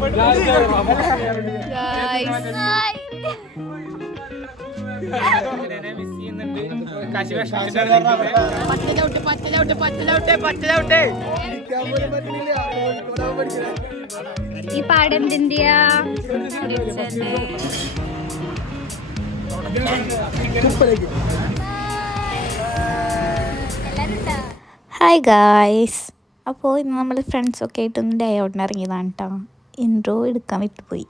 ഈ പാടം എന്തിന്റെയാ? Hi guys, അപ്പോൾ ഇന്ന് നമ്മൾ ഫ്രണ്ട്സൊക്കെ ആയിട്ടൊന്ന് ഡേ ഔട്ടിന് ഇറങ്ങിയതാണ് കേട്ടോ. ഇൻട്രോ എടുക്കാൻ വിട്ടുപോയി.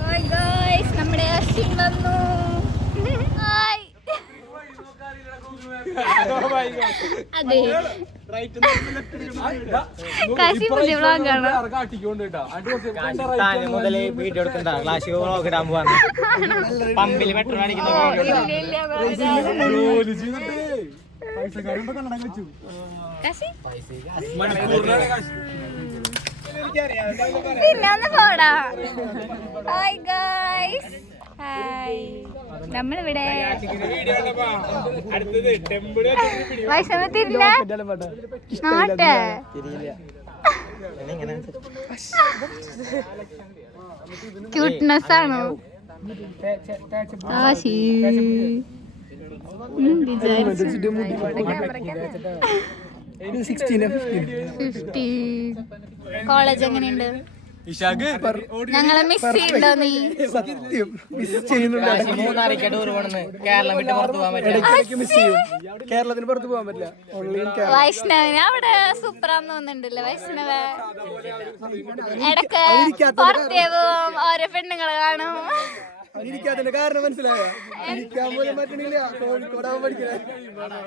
ഹായ് ഗായ്സ്, നമ്മുടെ അശ്വിൻ വന്നു. അതെ, കാശി പുതിയ വ്ളോഗാണ്. വീഡിയോ എടുക്കണ്ട, ക്ലാസ്സിൽ ഇടാൻ പോവാണ്. പമ്പിൽ പെട്രോൾ അടിക്കുന്ന പിന്നെ പോടാ. Hi guys, hi. നമ്മളിവിടെ വൈഷ്ണവത്തില്ല നാട്ടെ ക്യൂട്ട്നെസ് ആണോ? കാശി കോളേജ് എങ്ങനെയുണ്ട്? ഞങ്ങളെ മിസ് ചെയ്യണ്ടോ നീ? കേരളത്തിന് പുറത്ത് പോകാൻ പറ്റില്ല. വൈഷ്ണവിന് അവിടെ സൂപ്പറാന്ന് തോന്നുന്നുണ്ടല്ലോ. വൈഷ്ണവ ഇടക്ക് പുറത്തേ പോവും, ഓരോ പെണ്ണുങ്ങളെ കാണും. ഇരിക്കാത്തതിന്റെ കാരണം മനസ്സിലായോ? ഇരിക്കാൻ പോലും പറ്റണില്ല. കോഴിക്കോടാവും പഠിക്കണേ,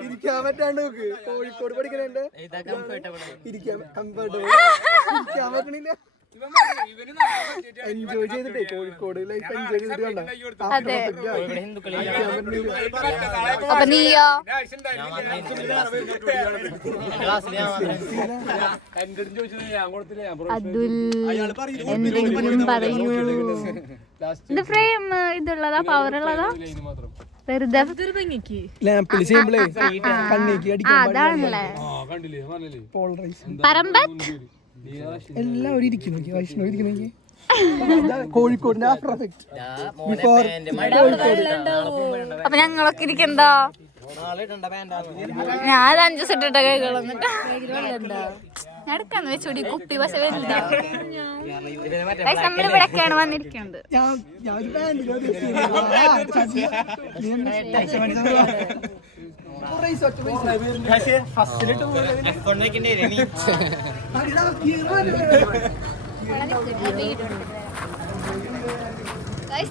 ഇരിക്കാൻ പറ്റാണ്ട് നോക്ക്. കോഴിക്കോട് പഠിക്കണേ ഇരിക്കാൻ കംഫർട്ടബിൾ, ഇരിക്കാൻ പറ്റണില്ല. എൻജോയ് ചെയ്തിട്ടേ കോഴിക്കോട് ലൈഫ് എൻജോയ് ചെയ്തിട്ട് കണ്ട. അപ്പൊ നീയോ? അതുൽ എന്തെങ്കിലും പറയൂ. ഇത് ഫ്രെയിം ഇതുള്ളതാ, പവർ ഉള്ളതാ? വെറുതെ അതാണല്ലേ പറമ്പത്ത് എല്ലാവരും ഇരിക്കുന്നു. വൈഷ്ണവ് ഇരിക്കുന്നു. കോഴിക്കോടിന്റെ ആഫ്റ്റർ എഫക്ട് ബിഫോർ കോഴിക്കോട്. അപ്പൊ ഞങ്ങളൊക്കെ ഇരിക്കണ്ടോ? ഞാൻ 5 ദിവസം ഇട്ടിട്ട കൈകൾ വന്നിട്ട് ഞാൻ എടുക്കാന്ന് വെച്ചോടി കുപ്പി. പക്ഷെ വരില്ല. നമ്മളിവിടൊക്കെയാണ് വന്നിരിക്കുന്നത്.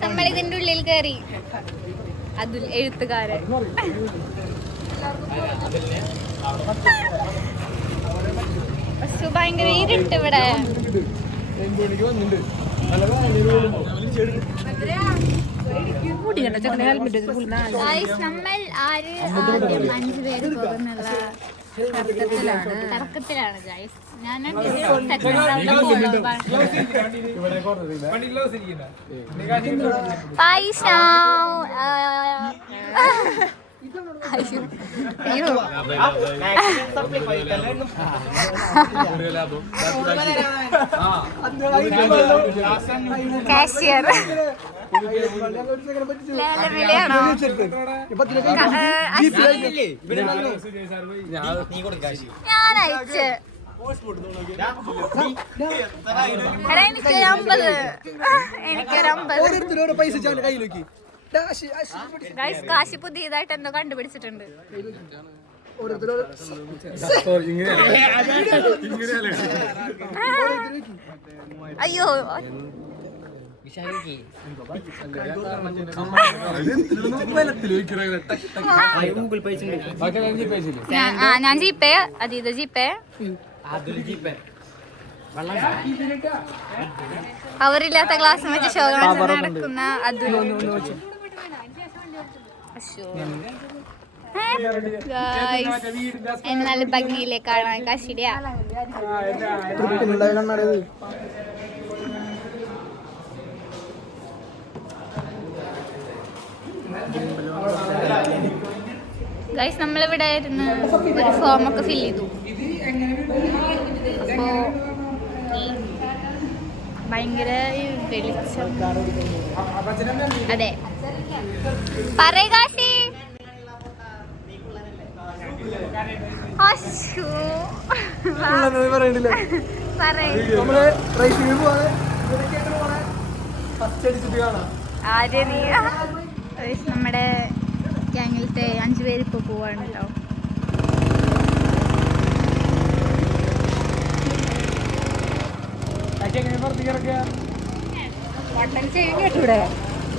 നമ്മളിതിന്റെ ഉള്ളിൽ കയറി. അതുൽ എഴുത്തുകാരൻ. ഭയങ്കര ഇരുട്ട് ഇവിടെ. നമ്മൾ ആര് ആദ്യം 5 പേര് പോകുന്നുള്ള തർക്കത്തിലാണ് ഗൈസ്. ഞാൻ പൈസ കാഷ്യർ വിലയാണോ? ഞാൻ അയച്ച് എനിക്കൊരു 50 പൈസ കാശി പുതിയതായിട്ട് എന്തോ കണ്ടുപിടിച്ചിട്ടുണ്ട്. അയ്യോ ഞാൻ ജിപേ, അതീത ജിപേ, അവരില്ലാത്ത ക്ലാസ് വെച്ച് ഷോ നടക്കുന്ന അതുൽ. നല്ല ഭംഗിയിലേക്കാണ് കാശിയുടെ. ഗൈസ്, നമ്മളിവിടെ ആയിരുന്നു ഒരു ഫോമൊക്കെ ഫില്ല് ചെയ്തു. അപ്പോൾ ഭയങ്കര വെളിച്ചം. അതെ പറയുകാശി ആദ്യം നീ നമ്മുടെ ഗ്യാങ്ങിലത്തെ 5 പേര് ഇപ്പൊ പോവാണ് കേട്ടോ.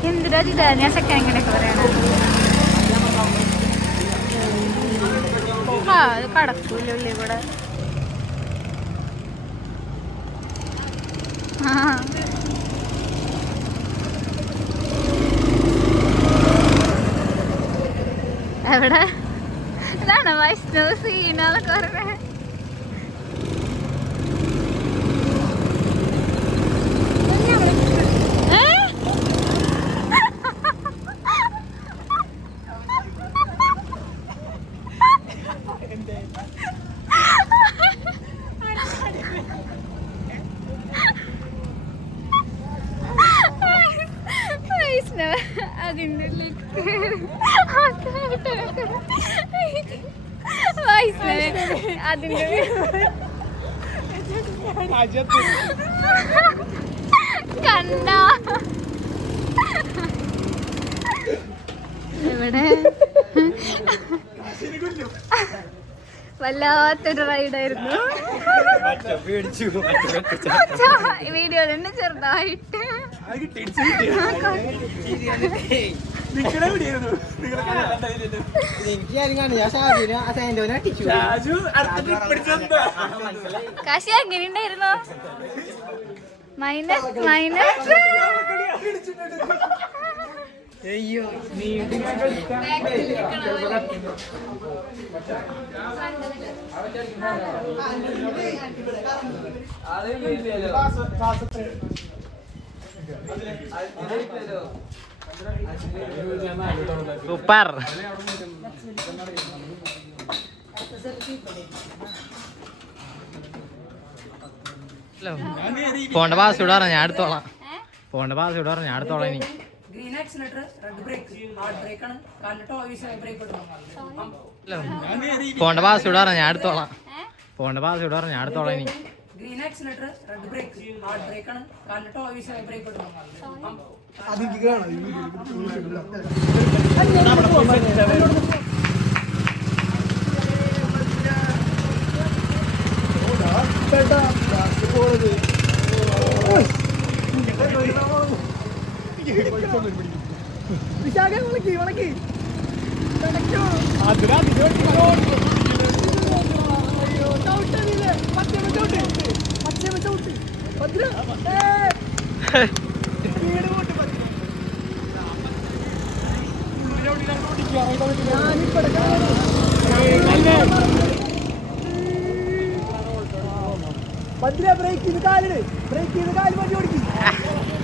എന്തിനാ ഇതാ ഞാൻ സെക്കൻഡ് ഇങ്ങനെയൊക്കെ പറയണ. ആ അത് കടക്കൂലേ ഇവിടെ. ആ എവിടെ ഇതാണ് വൈഷ്ണവ് സീനൊക്കെ പറഞ്ഞ. അതിൻ്റെ അതിൻ്റെ കണ്ട എവിടെ വല്ലാത്തൊരു റൈഡായിരുന്നു. വീഡിയോ തന്നെ ചെറുതായിട്ട് കാശി എങ്ങനെയുണ്ടായിരുന്നു? മൈനസ് മൈനസ് അയ്യോ സൂപ്പർ. പോണ്ട പാസ് ഇടാറ ഞാൻ എടുത്തോളാം. പോണ്ട പാസ് ഇടാറ ഞാൻ എടുത്തോളാം. ഇനി green accelerator, red brake, hard brake ആണ്. കാലിട്ടോ ഓയിസ് ബ്രേക്ക് ഇടണം. പോണ്ട പാസ് ഇടാറ ഞാൻ എടുത്തോളാം. പോണ്ട പാസ് ഇടാറ ഞാൻ എടുത്തോളാം. ഇനി green accelerator, red brake, hard brake ആണ്. കാലിട്ടോ ഓയിസ് ബ്രേക്ക് ഇടണം.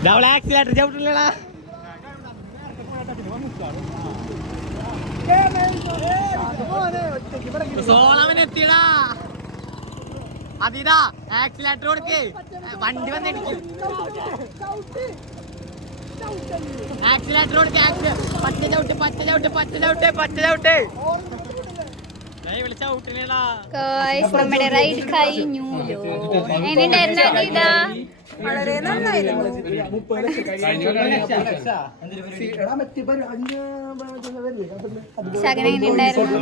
ഡബിൾ ആക്സിലേറ്റർ ചവിട്ടില്ലടാ. സോളവനെത്തിയടാ. അതിതാ ആക്സിലേറ്റർ കൊടുക്കേ, വണ്ടി വന്നിടിക്കും. ആക്സിലേറ്റർ കൊടുക്കേ, പച്ച ചവിട്ട് പച്ച ചവിട്ട് പച്ച ചവിട്ട് പച്ച ചവിട്ട്. നമ്മുടെ റൈഡ് കഴിഞ്ഞു. എങ്ങനെയുണ്ടായിരുന്നു ഇതാ? വളരെ നന്നായിരുന്നു. ശകന എങ്ങനെയുണ്ടായിരുന്നു?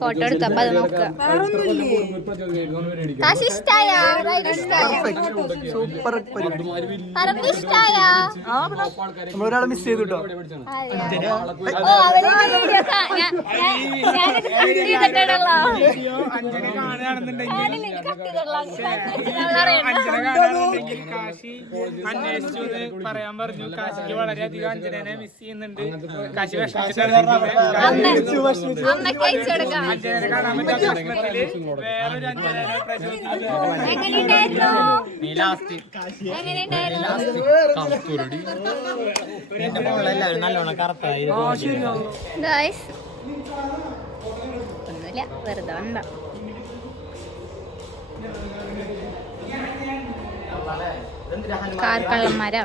ഫോട്ടോ എടുത്തപ്പോ അത് നോക്കുക. കാശി ഇഷ്ടായ? റൈഡ് ഇഷ്ടായ? പറമ്പ് ഇഷ്ടായ? നമ്മളൊരാളെ മിസ് ചെയ്തു കേട്ടോ. ഓ അവരെ വീഡിയോ ഞാനിത് കട്ട് ചെയ്തിട്ടുണ്ടല്ലോ. കാശി അന്വേഷിച്ചു പറയാൻ പറഞ്ഞു. കാശിക്ക് വളരെയധികം അഞ്ജനനെ മിസ് ചെയ്യുന്നുണ്ട്. കാശി അമ്മക്ക് അയച്ചു കൊടുക്കാം. അഞ്ജനനെ കാണാൻ പറ്റാത്ത വേറൊരു അഞ്ജനനെ എങ്ങനെയുണ്ടായിരുന്നു? നല്ലോണം കറുത്തായി. ഗൈസ് ഒന്നുമില്ല, വെറുതെ വന്ന. കാർക്കള്ളന്മാരാ.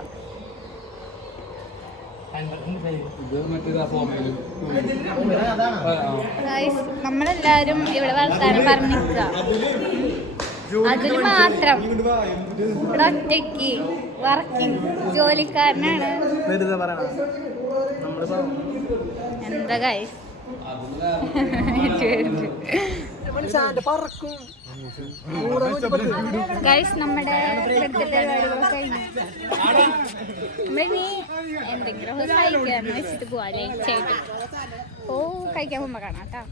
നമ്മളെല്ലാരും ഇവിടെ വർത്താനം പറഞ്ഞിരിക്കുക. അതിന് മാത്രം ഇവിടെ ഒറ്റയ്ക്ക് വർക്കിംഗ് ജോലിക്കാരനാണ്. എന്താ ഗൈസ് ഗൈസ് നമ്മുടെ ഇവിടുത്തെ പരിപാടികളൊക്കെ കഴിഞ്ഞു. നമ്മളിനി എന്തെങ്കിലും കഴിക്കാന്ന് വെച്ചിട്ട് പോവാ ലേറ്റ് ആയിട്ട്. ഓ കഴിക്കാൻ പോകുമ്പോ കാണാം കേട്ടോ.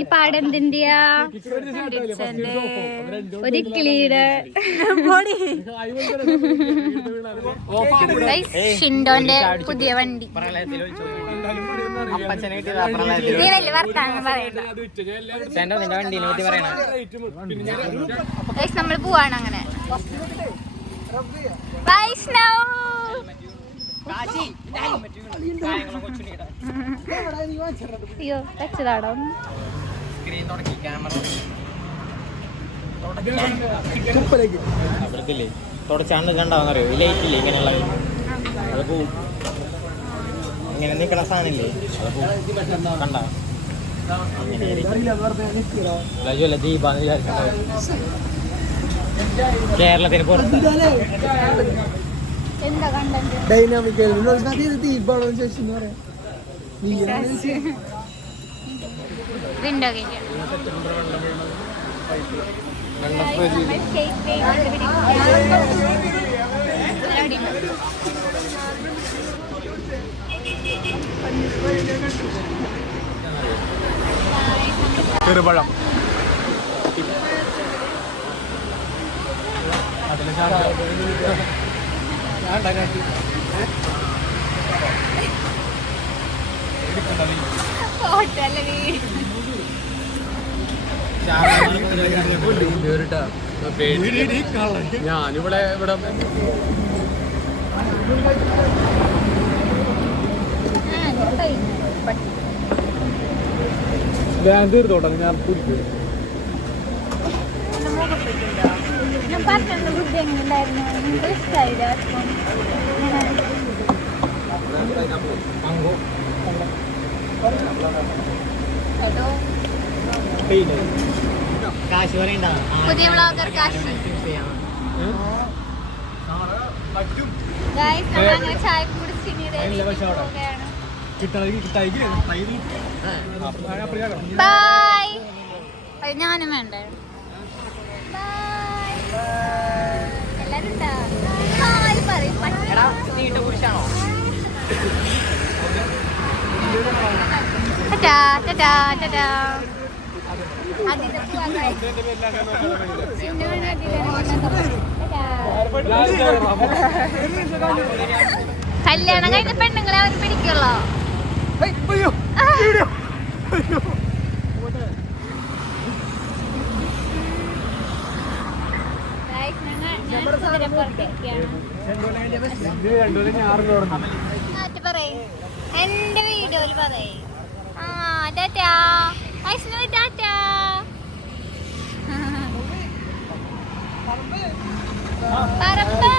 ഈ പാടെന്തിന്റെയാ? ഒരു കിളിയുടെ ഷിൻഡോന്റെ പുതിയ വണ്ടി. നീ വലിയ വർത്താനം പറയണ്ട. നമ്മൾ പോവാണ് അങ്ങനെ. വൈഷ്ണവ് അയ്യോ വെച്ചതാടോ. തുടച്ചാണ്ട് കണ്ടാവുന്നറിയോ ലൈറ്റില്ലേ ഇങ്ങനെയുള്ള അത് പോവും. ഇങ്ങനെ നിൽക്കണ സാധനമില്ലേ കണ്ട ദീപാന്ന് വിചാരിച്ചിട്ടുണ്ടാവും. കേരളത്തിന് പുറത്ത് എന്താ കണ്ടന്റ്? വിൻഡോ കേക്ക് ചെറുപഴം ഞാനിവിടെ ഇവിടെ ഞാൻ തീർത്തോട്ടെ. ഞാൻ ഞാൻ പറഞ്ഞ ബുദ്ധി എങ്ങനെയുണ്ടായിരുന്നു? നിങ്ങൾക്ക് ഇഷ്ടമായില്ല? കാശ് പറയണ്ട. പുതിയ വ്ളോഗർ കാശി. ഗൈസ് നമ്മൾ അങ്ങനെ ചായ കുടിച്ച് ബൈ. ഞാനും വേണ്ടേ? എല്ലാരും ഉണ്ടാ പറയും. കല്യാണം കഴിഞ്ഞ പെണ്ണുങ്ങളെ അവർ പിടിക്കുള്ളോ? എന്റെ വീഡിയോയില് പറയേ. ആ ടാറ്റാ വൈഷ്ണവി, ടാറ്റാ. പറമ്പ്